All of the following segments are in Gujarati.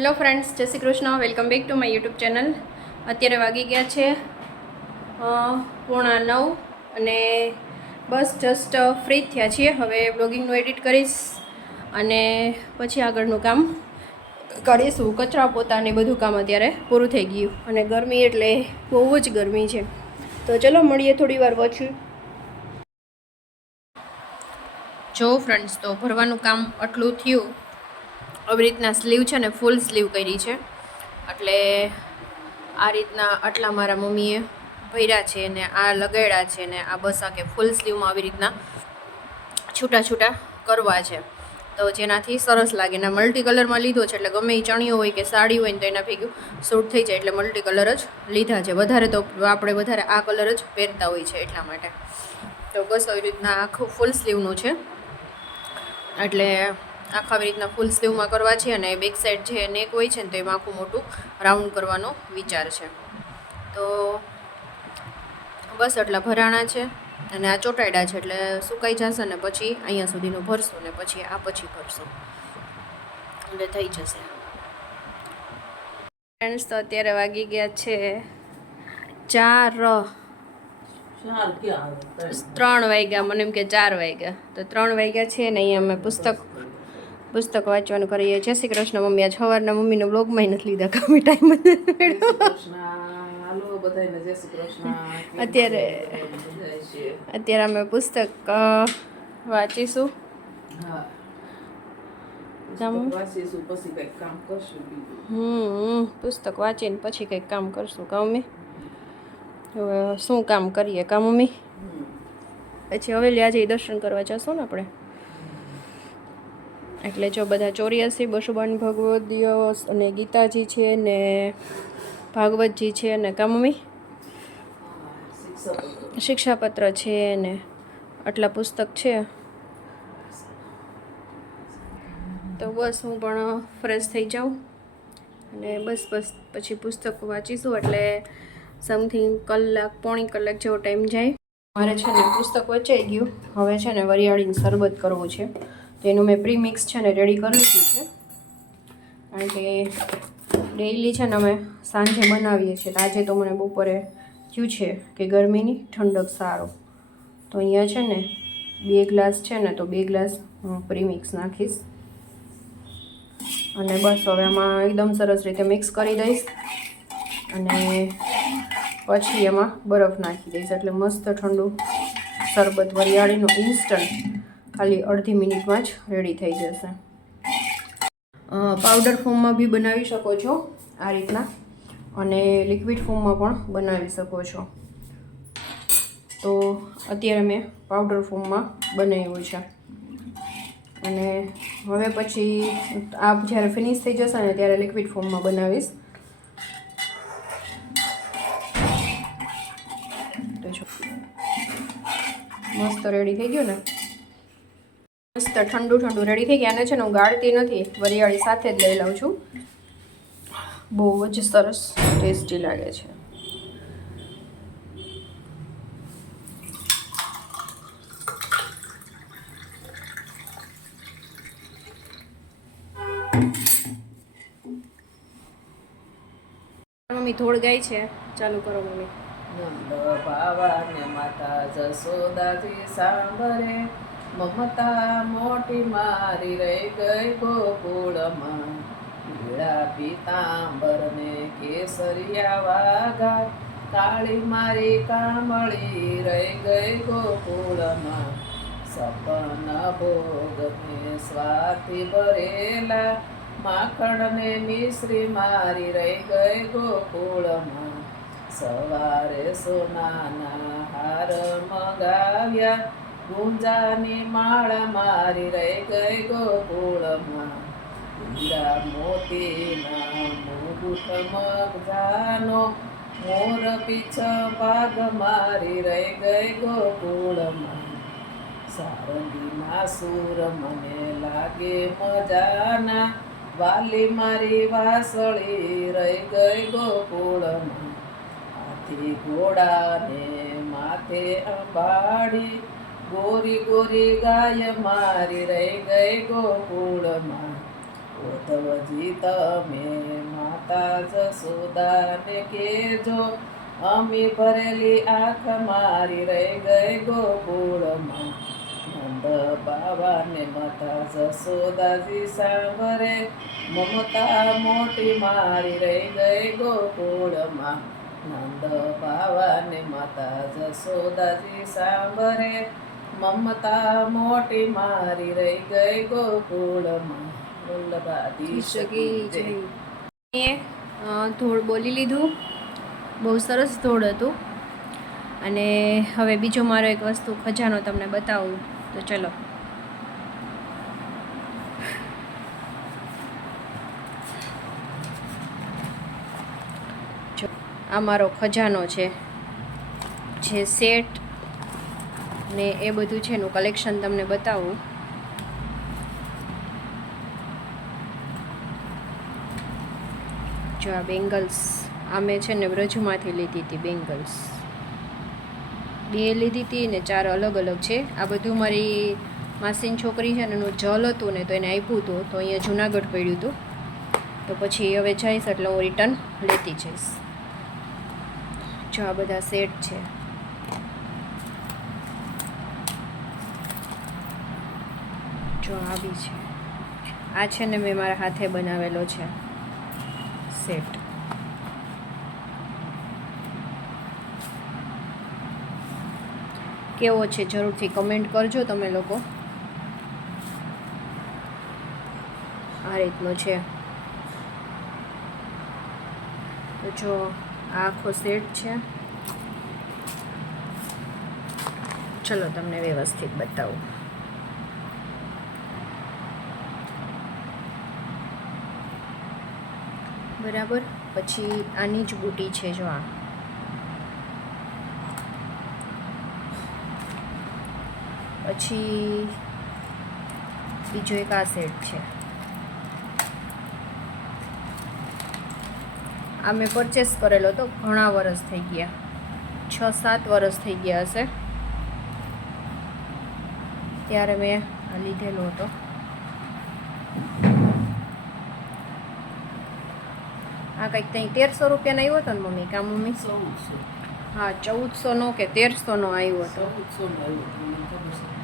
હેલો ફ્રેન્ડ્સ, જય Shri Krishna. Welcome back to my YouTube channel. અત્યારે વાગી ગયા છે 8:45 અને બસ જસ્ટ ફ્રી થયા છીએ. હવે બ્લોગિંગનું એડિટ કરીશ અને પછી આગળનું કામ કરીશું. કચરા પોતા ને બધું કામ અત્યારે પૂરું થઈ ગયું અને ગરમી એટલે બહુ જ ગરમી છે. તો ચલો મળીએ થોડી વાર પછી. જો ફ્રેન્ડ્સ, તો ભરવાનું કામ આટલું થયું. આવી રીતના સ્લીવ છે ને ફૂલ સ્લીવ કરી છે, એટલે આ રીતના આટલા મારા મમ્મીએ ભર્યા છે ને આ લગાડ્યા છે ને આ બસ આ કે ફૂલ સ્લીવમાં આવી રીતના છૂટા છૂટા કરવા છે, તો જેનાથી સરસ લાગે. ને મલ્ટી કલરમાં લીધો છે એટલે ગમે એ ચણિયો હોય કે સાડી હોય ને તો એના ભેગું સૂટ થઈ જાય, એટલે મલ્ટી કલર જ લીધા છે. વધારે તો આપણે વધારે આ કલર જ પહેરતા હોય છે એટલા માટે. તો બસ આવી રીતના આખું ફૂલ સ્લીવનું છે, એટલે આખા આવી રીતના ફૂલ સ્લીવમાં કરવા છે. અને બેક સાઈડ જે નેક હોય છે ને તો એમાં આખું મોટું રાઉન્ડ કરવાનો વિચાર છે. તો બસ એટલા ભરાણા છે અને આ ચોટાડ્યા છે એટલે સુકાઈ જશે ને પછી અહીંયા સુધીનું ભરશું ને પછી આ પછી ભરશું એટલે થઈ જશે. ફ્રેન્ડ્સ, તો અત્યારે વાગી ગયા છે 3 વાગ્યા. મને એમ કે 4 વાગ્યા, તો 3 વાગ્યા છે ને અહીંયા અમે પુસ્તક વાંચવાનું કરીએ. જય શ્રી કૃષ્ણ મમ્મી. આજ સવારના મમ્મીનો બ્લોગમાં નથી લીધા, કામી ટાઈમ અત્યારે અમે પુસ્તક વાંચીશું. પુસ્તક વાંચીને પછી કંઈક કામ કરશું. કા મમ્મી? હવે શું કામ કરીએ? કા મમ્મી? પછી હવેલી આજે દર્શન કરવા જશું ને આપણે, એટલે જો બધા 84 બસુબાન ભગવદીય અને ગીતાજી છે ને ભાગવતજી છે ને કા મમ્મી શિક્ષાપત્ર છે ને આટલા પુસ્તક છે. તો બસ હું પણ ફ્રેશ થઈ જાઉં અને બસ પછી પુસ્તક વાંચીશું એટલે સમથિંગ પોણી કલાક જેવો ટાઈમ જાય. મારે છે ને પુસ્તક વચાઈ ગયું. હવે છે ને વરિયાળીનું શરબત કરવું છે, તો એનું મેં પ્રીમિક્સ છે ને રેડી કરી લીધું છે, કારણ કે ડેઈલી છે ને અમે સાંજે બનાવીએ છીએ. આજે તો મને બપોરે થયું છે કે ગરમીની ઠંડક સારું, તો અહીંયા છે ને 2 ગ્લાસ છે ને તો 2 ગ્લાસ પ્રીમિક્સ નાખીશ અને બસ હવે આમાં એકદમ સરસ રીતે મિક્સ કરી દઈશ અને પછી એમાં બરફ નાખી દઈશ, એટલે મસ્ત ઠંડુ શરબત વરિયાળીનું ઇન્સ્ટન્ટ ખાલી અડધી મિનિટમાં જ રેડી થઈ જશે. પાવડર ફોર્મમાં બી બનાવી શકો છો આ રીતના, અને લિક્વિડ ફોર્મમાં પણ બનાવી શકો છો. તો અત્યારે મેં પાવડર ફોર્મમાં બનાવ્યું છે અને હવે પછી આ જ્યારે ફિનિશ થઈ જશે ને ત્યારે લિક્વિડ ફોર્મમાં બનાવીશ. મસ્ત રેડી થઈ ગયું ને, મસ્ત ઠંડુ રેડી થઈ ગયા. અને છે ને હું ગાળતી નથી, વરિયાળી સાથે જ લઈ લઉં છું. બહુ જ સરસ ટેસ્ટી લાગે છે. મમ્મી ધોળ ગાય છે, ચાલુ કરો મમ્મી. નંદ બાવાને માતા જશોદાજી સાંભળે, મમતા મોટી મારી રહી ગઈ ગોકુળમાં. પીળા પીતાંબર ને કેસરિયા વાઘા, કાળી મારી કામળી રહી ગઈ ગોકુળમાં. સપન ભોગ ને સ્વાથી ભરેલા, માખણ ને મિશ્રી મારી રહી ગઈ ગોકુળમાં. સવારે સોનાના હાર મગાવ્યા, ગુંજાની માળા મારી રહી ગઈ ગોકુળમાં. હીરા મોતીના મુગુટ મગજાનો, મોર પીછ ભાગ મારી રહી ગઈ ગોકુળમાં. સારંગીના સૂર મને લાગે મજાના, વાલી મારી વાસળી રહી ગઈ ગોકુળમાં. હાથી ઘોડાને માથે અંબાડી, ગોરી ગોરી ગાય મારી રહી ગઈ ગોકુળમાં. ઉદ્ધવજી તમે માતા જસોદાને કેજો, અમી ભરેલી આંખ મારી રહી ગઈ ગોકુળમાં. નંદ બાવાને માતા જસોદાજી સાંભળે, મમતા મોટી મારી રહી ગઈ ગોકુળમાં. નંદ બાવાને માતા જસોદાજી સાંભળે, મમતા મોટી મારી રહી ગઈ ગોકુળમાં. વલ્લભાધીશ કી જય. ધોળ બોલી લીધું, બહુ સરસ ધોળ હતું. અને હવે બીજો મારો એક વસ્તુ ખજાનો તમને બતાવું, તો ચલો. આ મારો ખજાનો છે, જે સેટ ને એ બધું છે એનું કલેક્શન તમને બતાવું. જો આ બેંગલ્સ આ મેં છે ને વ્રજમાંથી લીધી હતી. બેંગલ્સ 2 લીધી હતી ને 4 અલગ અલગ છે. આ બધું મારી માસીની છોકરી છે ને એનું જલ હતું ને તો એને આપ્યું હતું, તો અહીંયા જુનાગઢ પડ્યું હતું. તો પછી હવે જઈશ એટલે હું રિટર્ન લેતી જઈશ. જો આ બધા સેટ છે. જો આ બી છે. આ છે ને મેં મારા હાથે બનાવેલો છે સેટ. કેવો છે જરૂરથી કમેન્ટ કરજો તમે લોકો. આ રીતનો છે. તો જો આ આખો સેટ છે. ચલો તમને વ્યવસ્થિત બતાવું. બરાબર. પછી આની જ બુટી છે. જો આ પછી બીજો એક આ સેટ છે. આ મેં પરચેસ કરેલો હતો, ઘણા વરસ થઈ ગયા, 6-7 વરસ થઈ ગયા હશે, ત્યારે મેં આ લીધેલો હતો. આ કંઈક ત્યાં 1300 રૂપિયાનો આવ્યો હતો ને મમ્મી? કા મમ્મી? 1400. હા, 1400નો કે 1300નો આવ્યો હતો. 1400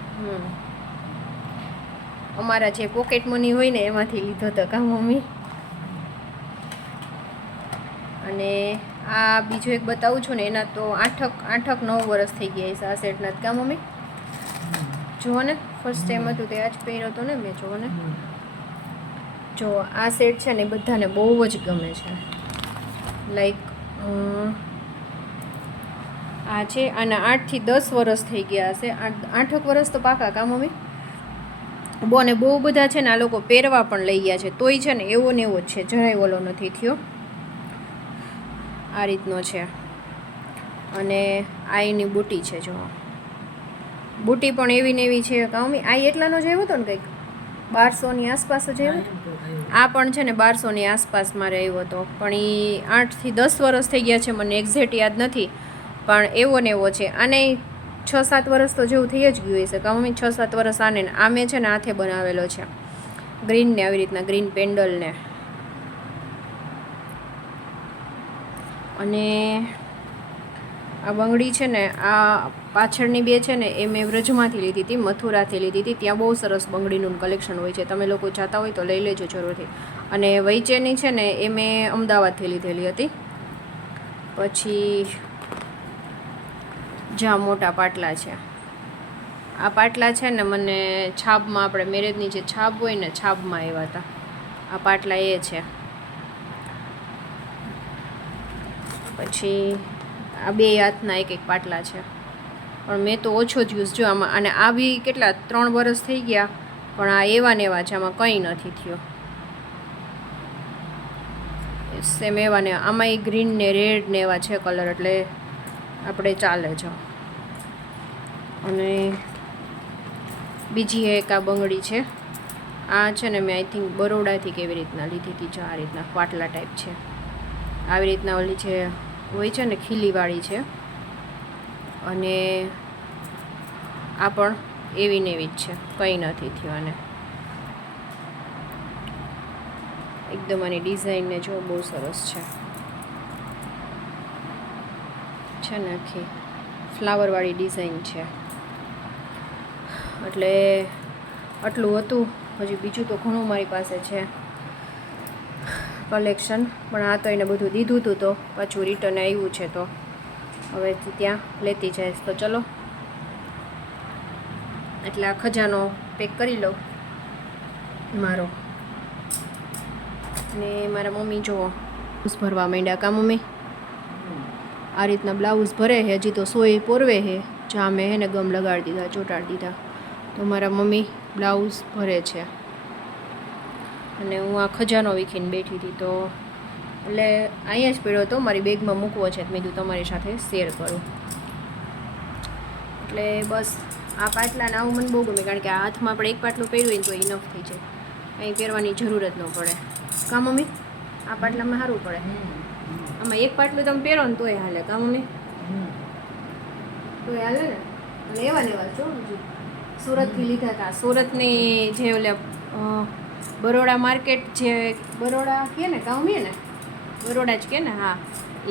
અમારા જે પોકેટ મની હોય ને એમાંથી લીધો હતો. કા મમ્મી? અને આ બીજો એક બતાવું છું ને, એના તો 8-9 વર્ષ થઈ ગયા છે આ સેટના. કા મમ્મી? જુઓ ને, ફર્સ્ટ ટાઈમ હતું તે આજ પહેર્યો હતો ને મેં. જુઓ ને, જો આ સેટ છે ને બધાને બહુ જ ગમે છે. લાઈક આ છે, આના 8 થી 10 વર્ષ થઈ ગયા હશે. 8 વર્ષ તો પાકા. કા મમ્મી? બોને બહુ બધા છે ને આ લોકો પહેરવા પણ લઈ ગયા છે, તોય છે ને એવો ને એવો જ છે, જરાય ઓલો નથી થયો. આ રીતનો છે. અને આ એની બુટી છે. જો બુટી પણ એવી ને એવી છે. કા મમ્મી? આ એટલાનો જ આવ્યો હતો ને, કંઈક 1200ની આસપાસ જ આવ્યો. આ પણ છે ને 1200ની આસપાસ મારે આવ્યો હતો, પણ એ 8 થી 10 વર્ષ થઈ ગયા છે, મને એક્ઝેક્ટ યાદ નથી, પણ એવો ને એવો છે. આને 6-7 વર્ષ તો જેવું થઈ જ ગયું હશે. કા મમ્મી? 6-7 વર્ષ આને. આ મેં છે ને હાથે બનાવેલો છે, ગ્રીનને આવી રીતના ગ્રીન પેન્ડલને. અને આ બંગડી છે ને, આ પાછળની બે છે ને એ મેં વ્રજમાંથી લીધી હતી, મથુરાથી લીધી હતી. ત્યાં બહુ સરસ બંગડીનું કલેક્શન હોય છે, તમે લોકો જાતા હોય તો લઈ લેજો જરૂરથી. અને વૈચેની છે ને એ મેં અમદાવાદથી લીધેલી હતી. પછી જ્યાં મોટા પાટલા છે, આ પાટલા છે ને મને છાબમાં, આપણે મેરેજની જે છાબ હોય ને, છાબમાં આવ્યા હતા આ પાટલા. એ છે. પછી આ 2 હાથના એક પાટલા છે, પણ મેં તો ઓછો જ યુઝ. જો આમાં, અને આ બી કેટલા 3 વર્ષ થઈ ગયા, પણ આ એવા ને એવા છે, આમાં કંઈ નથી થયો. સેમ એવા ને આમાં એ ગ્રીન ને રેડ ને એવા છે કલર, એટલે આપણે ચાલે છે. અને બીજી એક આ બંગડી છે. આ છે ને મેં આઈ થિંક બરોડાથી કેવી રીતના લીધી હતી. જો આ રીતના પાટલા ટાઈપ છે, આવી રીતના ઓલી છે હોય છે ને ખીલીવાળી છે. અને આ પણ એવી ને એવી જ છે, કંઈ નથી થયું. અને એકદમ આની ડિઝાઇન ને જો બહુ સરસ છે ને આખી ફ્લાવરવાળી ડિઝાઇન છે. એટલે આટલું હતું. હજી બીજું તો ઘણું મારી પાસે છે કલેક્શન, પણ આ તો એને બધું દીધું હતું તો પાછું રિટર્ન આવ્યું છે તો હવે ત્યાં લેતી જઈશ. તો ચલો એટલે આ ખજાનો પેક કરી લઉં મારો. ને મારા મમ્મી જુઓ બ્લાઉઝ ભરવા માંડ્યા. કા મમ્મી આ રીતના બ્લાઉઝ ભરે છે. હજી તો સોય પોરવે છે, જ્યાં મેં હે ને ગમ લગાડી દીધા, ચોંટાડી દીધા. તો મારા મમ્મી બ્લાઉઝ ભરે છે અને હું આ ખજાનો વીખીને બેઠી હતી. તો એટલે અહીંયા જ પડ્યો હતો, મારી બેગમાં મૂકવો છે, મેં કીધું તમારી સાથે શેર કરું. એટલે બસ આ પાટલાને આવું મને બહુ ગમે, કારણ કે આ હાથમાં આપણે એક પાટલું પહેર્યું હોય ને તો ઇનફ થઈ જાય, કંઈ પહેરવાની જરૂર જ ન પડે. કા મમ્મી આ પાટલામાં સારું પડે. આમાં એક પાટલું તમે પહેરો ને તોય હાલે. કા મમ્મી તોય હાલે ને. અને એવા ને એવા છો હજી સુરતથી લીધા હતા. સુરતની જે ઓલે બરોડા માર્કેટ, જે બરોડા કહે ને કામીએ ને, બરોડા જ કહે ને, હા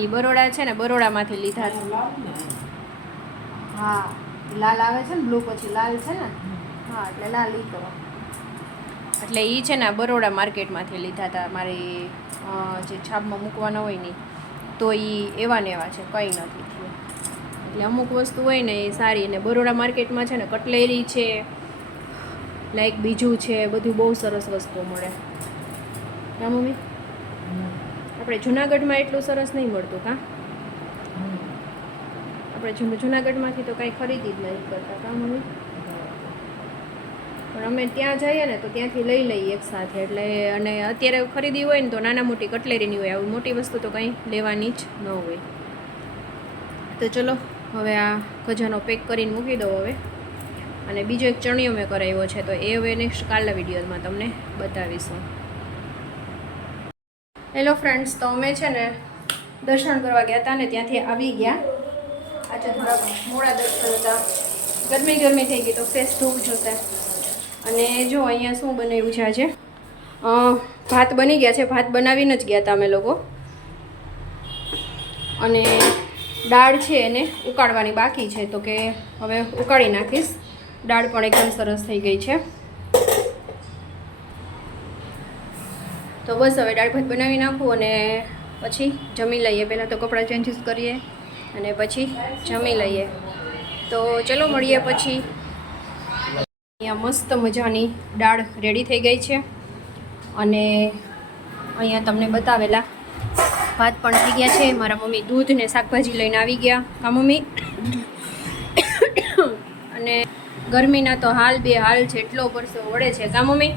એ બરોડા છે ને, બરોડામાંથી લીધા હતા. હા લાલ આવે છે ને, બ્લુ પછી લાલ છે ને, હા એટલે લાલ ઈ કરો. એટલે એ છે ને બરોડા માર્કેટમાંથી લીધા હતા. મારી જે છાપમાં મૂકવાના હોય ને તો એ એવા ને એવા છે, કંઈ નથી થયું. એટલે અમુક વસ્તુ હોય ને એ સારી. ને બરોડા માર્કેટમાં છે ને કટલેરી છે, લાઈક બીજું છે, બધું બહુ સરસ વસ્તુ મળે. હા મમ્મી આપણે જુનાગઢમાં એટલું સરસ નહીં મળતું. કાં આપણે જુનાગઢમાંથી તો કાંઈ ખરીદી જ નહીં કરતા. કાં મમ્મી પણ અમે ત્યાં જઈએ ને તો ત્યાંથી લઈ લઈએ એક સાથે. એટલે અને અત્યારે ખરીદી હોય ને તો નાના મોટી કટલેરીની હોય, આવી મોટી વસ્તુ તો કંઈ લેવાની જ ન હોય. તો ચલો હવે આ ખજાનો પેક કરીને મૂકી દો હવે. અને બીજો એક ચણિયો મેં કરાવ્યો છે, તો એ હવે નેક્સ્ટ કાલના વિડીયોમાં તમને બતાવીશું. હેલો ફ્રેન્ડ્સ, તો અમે છે ને દર્શન કરવા ગયા હતા ને ત્યાંથી આવી ગયા. આજે થોડા મોડા દર્શન હતા, ગરમી થઈ ગઈ તો ફેસ ધોવું જોશે. અને જો અહીંયા શું બનાવ્યું છે આજે, ભાત બની ગયા છે. ભાત બનાવીને જ ગયા હતા અમે લોકો. અને દાળ છે એને ઉકાળવાની બાકી છે, તો કે હવે ઉકાળી નાખીશ. દાળ પણ એકદમ સરસ થઈ ગઈ છે. તો બસ હવે દાળ ભાત બનાવી નાખું અને પછી જમી લઈએ. પહેલાં તો કપડાં ચેન્જીસ કરીએ અને પછી જમી લઈએ. તો ચલો મળીએ પછી. અહીંયા મસ્ત મજાની દાળ રેડી થઈ ગઈ છે અને અહીંયા તમને બતાવેલા ભાત પણ થઈ ગયા છે. મારા મમ્મી દૂધ ને શાકભાજી લઈને આવી ગયા. કા મમ્મી અને ગરમીના તો હાલ બે હાલ છે, એટલો પરસેવો વળે છે. કા મમ્મી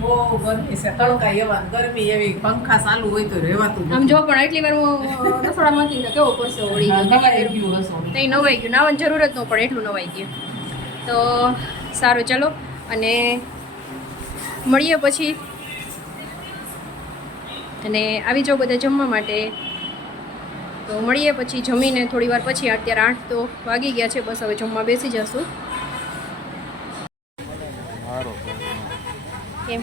બહુ ગરમી છે, તડકા એવા, ગરમી એવી, પંખા ચાલુ હોય તો રહેવાતું. આમ જો પણ એટલી વાર હું રસોડામાંથી કેવો પરસેવો વળી ગયો. તઈ નવાઈ ગયું, નાવાની જરૂર જ ન પડે એટલું નવાઈ ગયું. તો સારું ચલો અને મળીએ પછી. અને આવી જાઓ બધા જમવા માટે. તો મળીએ પછી જમીને થોડી વાર પછી. અત્યારે 8 તો વાગી ગયા છે, બસ હવે જમવા બેસી જશું. કેમ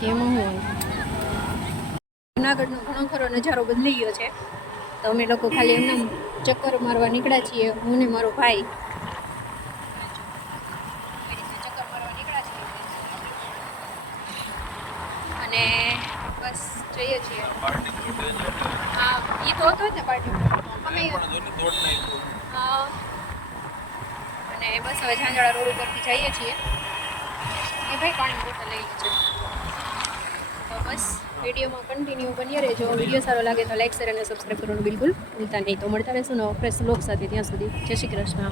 કેમ હોય જુનાગઢનો ઘણો ખરો નજારો બદલી ગયો છે. તો અમે લોકો ખાલી એમને ચક્કર મારવા નીકળ્યા છીએ, હું ને મારો ભાઈ. ચક્કર મારવા નીકળ્યા છીએ અને બસ જઈએ છીએ. હા એ તો હતો જ ને પાર્ટી અમે. હા અને બસ હવે ઝાંઝાળા રોડ ઉપરથી જઈએ છીએ. એ ભાઈ પાણી બોટલ લઈ છે. તો બસ વિડીયોમાં કન્ટિન્યુ બની રહેજો. વિડીયો સારો લાગે તો લાઈક શેર અને સબસ્ક્રાઈબ કરવાનું બિલકુલ ભૂલતા નહીં. તો મળતા રહેશું નવા ફ્રેશ લોક સાથે. ત્યાં સુધી જય શ્રી કૃષ્ણ.